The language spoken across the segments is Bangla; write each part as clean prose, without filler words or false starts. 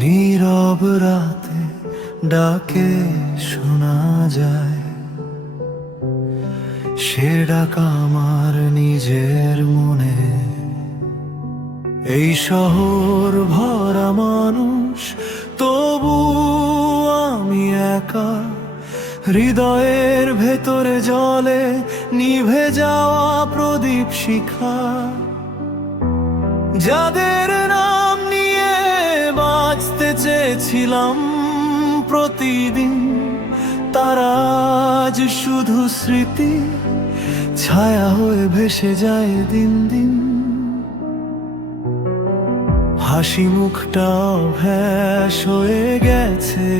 নীরব রাতে ডাকে শোনা যায়, সে ডাক আমার নিজের মনে। এই শহর ভরা মানুষ, তবু আমি একা। হৃদয়ের ভেতরে জলে নিভে যাওয়া প্রদীপ শিখা। যাদের নাম নিয়ে বাঁচতে চেয়েছিলাম প্রতিদিন, তারা আজ শুধু স্মৃতি, ছায়া হয়ে ভেসে যায় দিন দিন। হাসি মুখটা অভ্যাস হয়ে গেছে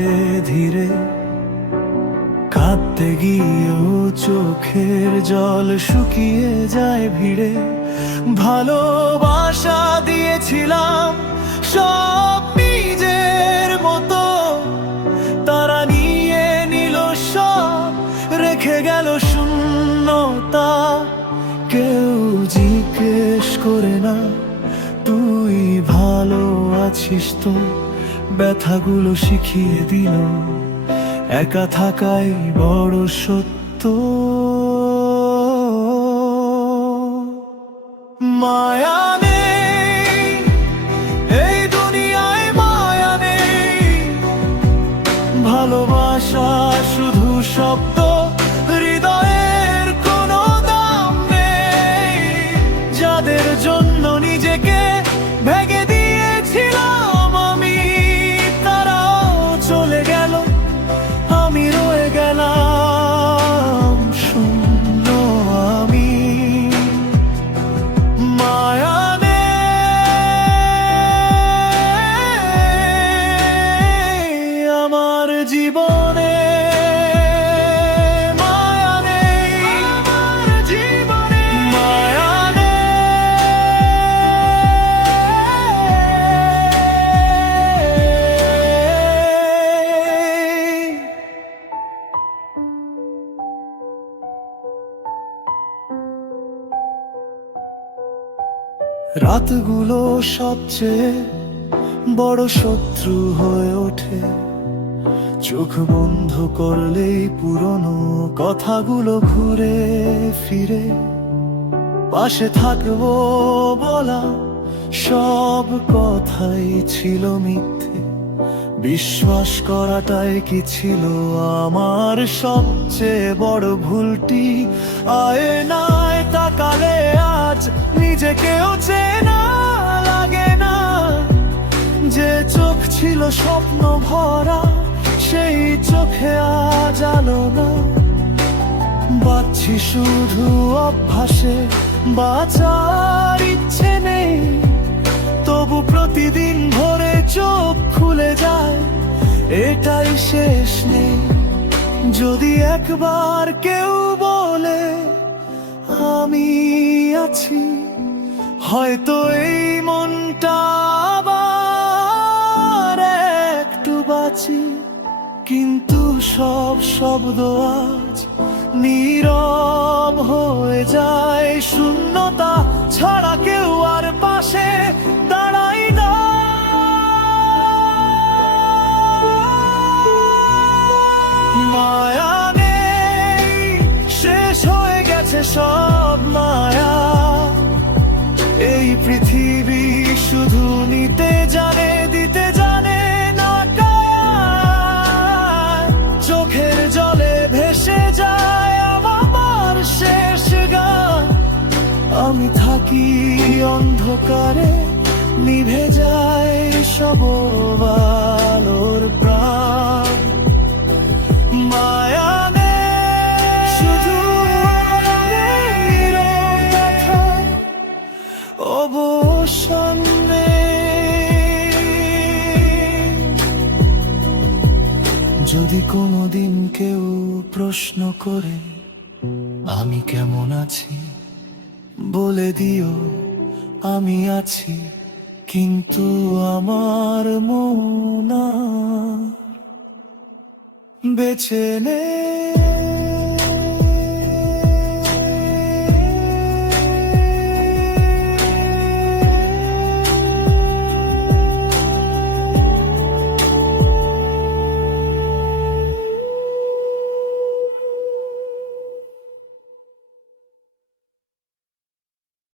ধীরে, কাঁদতে গিয়েও চোখের জল শুকিয়ে যায় ভিড়ে। ভালোবাসা দিয়েছিলাম সব নিজের মতো, তারা নিয়ে নিল সব, রেখে গেল শূন্যতা। কেউ জিজ্ঞেস করে না তুই ভালো আছিস তো, ব্যথাগুলো শিখিয়ে দিল একা থাকাই বড় সত্য। মায়া নেই এই দুনিয়ায়, মায়া নেই, ভালোবাসা শুধু শব্দ, হৃদয়ের কোনো দাম নেই। যাদের জন্য নিজেকে ভেঙে দিয়েছিলাম আমি, তারাও চলে গেল, আমি রয়ে গেলাম শূন্য আমি। মায়া নেই আমার জীবনে, মায়া নেই আমার জীবনে, মায়া নেই। রাতগুলো সবচেয়ে বড় শত্রু হয়ে ওঠে, চোখ বন্ধ করলেই পুরনো কথাগুলো ঘুরে ফিরে। পাশে থাকবো বলা সব কথাই ছিল মিথ্যে, বিশ্বাস করাটাই কি ছিল আমার সবচেয়ে বড় ভুলটি। আয়নায় তাকালে আজ নিজেকেও চেনা লাগে না, যে চোখ ছিল স্বপ্ন ভরা সেই চোখে আজ আলো না। বাঁচছি শুধু অভ্যাসে, বাঁচার ইচ্ছে নেই, তবু প্রতিদিন ভোরে চোখ খুলে যায়, এটাই শেষ নেই। যদি একবার কেউ বলে আমি আছি, হয়তো এই মনটা আবার একটু বাঁচি। কিন্তু সব শব্দ আজ নীরব হয়ে যায়, শূন্যতা ছাড়া কেউ আর পাশে দাঁড়াই না। মায়া নেই, শেষ হয়ে গেছে সব মায়া। এই পৃথিবী শুধু নিতে জানে, দিতে জানে না কায়া। চোখের জলে ভেসে যায় আমার শেষ গান, আমি থাকি অন্ধকারে, নিভে যায় সব আলোর প্রাণ। মায়া নেই শুধু নীরব ব্যথা, অবসান নেই। যদি কোনোদিন কেউ প্রশ্ন করে আমি কেমন আছি, বলে দিও আমি আছি, কিন্তু আমার মন আর বেঁচে নেই।